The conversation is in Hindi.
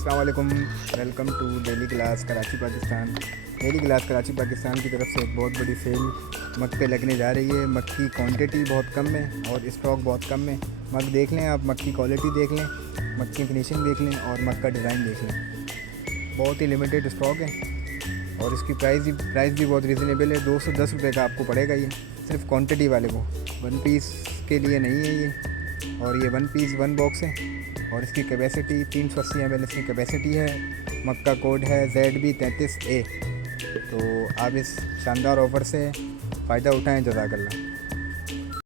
अस्सलाम वालेकुम। Welcome to daily class Karachi Pakistan. Daily class Karachi Pakistan की तरफ से एक बहुत बड़ी सेल मग पे लगने जा रही है। मग की क्वांटिटी बहुत कम है और स्टॉक बहुत कम है। मग देख लें आप, मग की क्वालिटी देख लें, मग की फिनिशिंग देख लें और मग का डिज़ाइन देख लें। बहुत ही लिमिटेड स्टॉक है और इसकी प्राइस भी बहुत रिजनेबल है। 210 रुपये का आपको पड़ेगा ये, सिर्फ क्वांटिटी वाले को। वन पीस के लिए नहीं है ये, और ये वन पीस वन बॉक्स है और इसकी कैपेसिटी 380 ml इसकी कैपेसिटी है। मग का कोड है ZB33A। तो आप इस शानदार ऑफ़र से फ़ायदा उठाएँ। जज़ाकल्लाह।